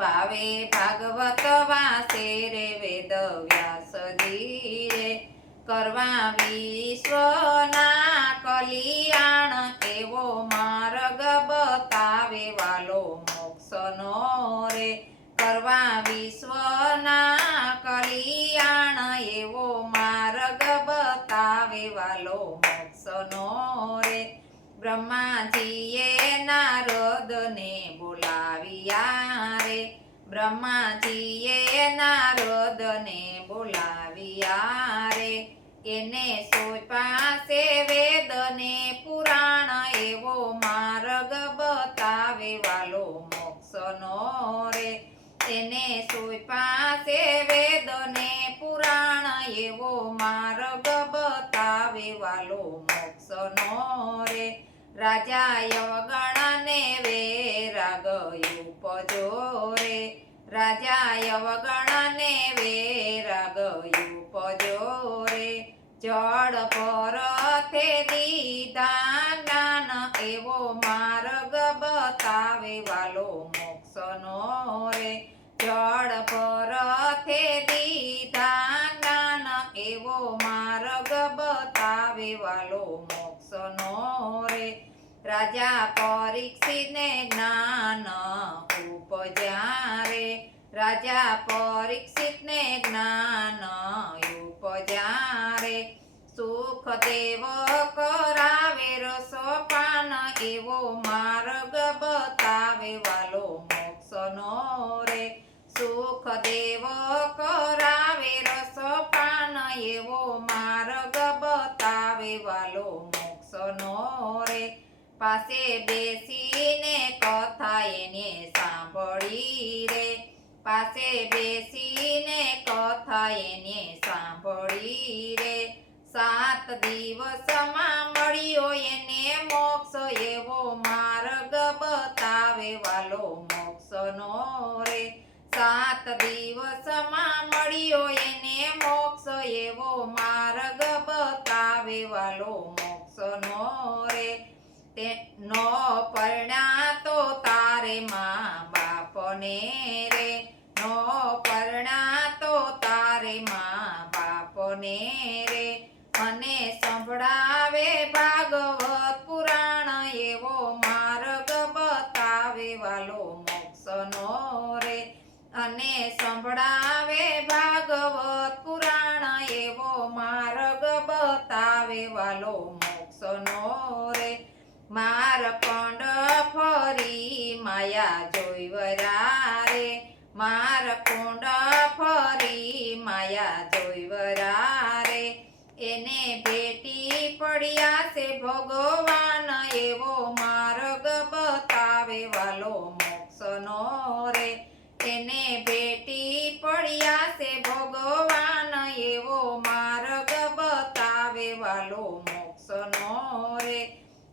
ભાવે ભાગવત વાસે રે વેદ વ્યાસજી રે કરવા વિશ્વના કલ્યાણ એવો માર્ગ બતાવે વાલો મોક્ષનો રે કરવા વિશ્વના કલ્યાણ એવો માર્ગ બતાવે વાલો મોક્ષનો રે બ્રહ્માજીએ નારદને બોલાવ્યા રે બ્રહ્માજીએ નારદને બોલાવ્યા રે એને સોંપ્યા છે વેદને પુરાણ એવો માર્ગ બતાવે વાલો મોક્ષનો રે એને સોંપ્યા છે વેદને પુરાણ એવો માર્ગ બતાવે વાલો મોક્ષનો રે રાજા યવગણને વૈરાગ ઉપજો રે રાજા યવગણને વૈરાગ ઉપજો રે જળ પરથે દીધા જ્ઞાન એવો માર્ગ બતાવે વાલો મોક્ષનો રે જળ પરથે દીધા જ્ઞાન એવો માર્ગ બતાવે વાલો મોક્ષનો રે રાજા પરીક્ષિતને જ્ઞાન ઉપજ્યા રે રાજા પરીક્ષિતને જ્ઞાન ઉપજ્યા રે સુખદેવ કરાવે રસપાન એવો માર્ગ બતાવે વાલો મોક્ષનો રે સુખદેવ કરાવે રસપાન એવો માર્ગ બતાવે વાલો મોક્ષનો રે પાસે બેસીને કથા એને સાંભળી રે પાસે બેસીને કથા એને સાંભળી રે 7 દિવસમાં મળ્યો એને મોક્ષ એવો માર્ગ બતાવે વાલો મોક્ષનો રે 7 દિવસમાં મળ્યો એને મોક્ષ એવો માર્ગ બતાવે વાલો મોક્ષનો રે નો પરણાતો તારે મા બાપને રે નો પરણાતો તારે મા બાપને રે અને સંભળાવે ભાગવત પુરાણ એવો માર્ગ બતાવે વાલો મોક્ષનો રે અને સંભળાવે ભાગવત પુરાણ એવો માર્ગ બતાવે વાલો મોક્ષનો રે મારકંડ ફરી માયા જોઈવરા રે મારકુંડ ફરી માયા જોઈવરા રે એને ભેટી પડ્યા છે ભગવાન એવો માર્ગ બતાવે વાલો મોક્ષનો રે એને ભેટી પડ્યા છે ભગવાન એવો માર્ગ બતાવે વાલો મોક્ષનો રે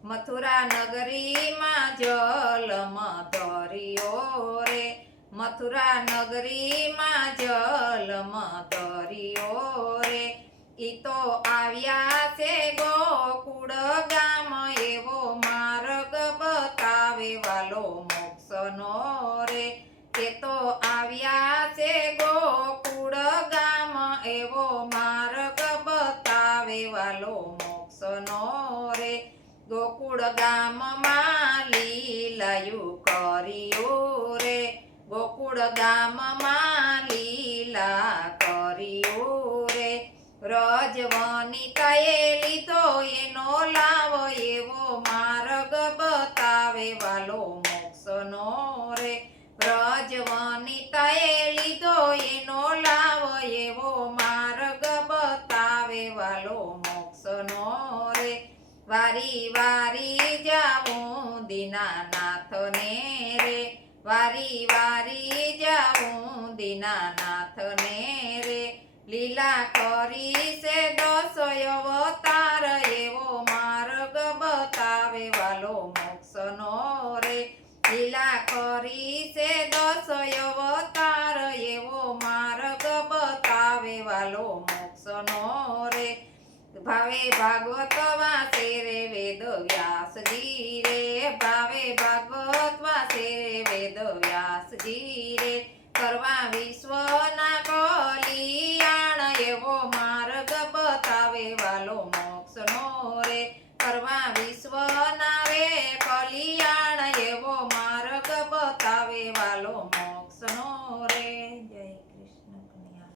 મથુરા નગરીમાં જલમ ધર્યો રે મથુરા નગરીમાં જલમ ધર્યો રે ઈ તો આવ્યા છે ગોકુળ ગામ એવો માર્ગ બતાવે વાલો મોક્ષનો રે એ તો આવ્યા છે ગોકુળ ગામ એવો માર્ગ બતાવે વાલો મોક્ષનો રે ગોકુળ ગામમાં લીલાયું કર્યું રે ગોકુળ ગામમાં લીલા કર્યું રે રજવનિતાએ લીધો એનો લાવ એવો માર્ગ બતાવે વાલો મોક્ષનો રે રજવનિતાએ લીધો એનો લાવ એવો માર્ગ બતાવે વાલો મોક્ષનો રે વારી વારી જાઉં દીનાનાથને રે વારી વારી જાઉં દીનાનાથને રે લીલા કરી છે 10 અવતાર એવો માર્ગ બતાવે વાલો મોક્ષનો રે લીલા કરી છે 10 અવતાર એવો માર્ગ બતાવે વાલો મોક્ષનો રે ભાવે ભાગવત વાસે રે વેદ વ્યાસજી રે ભાવે ભાગવત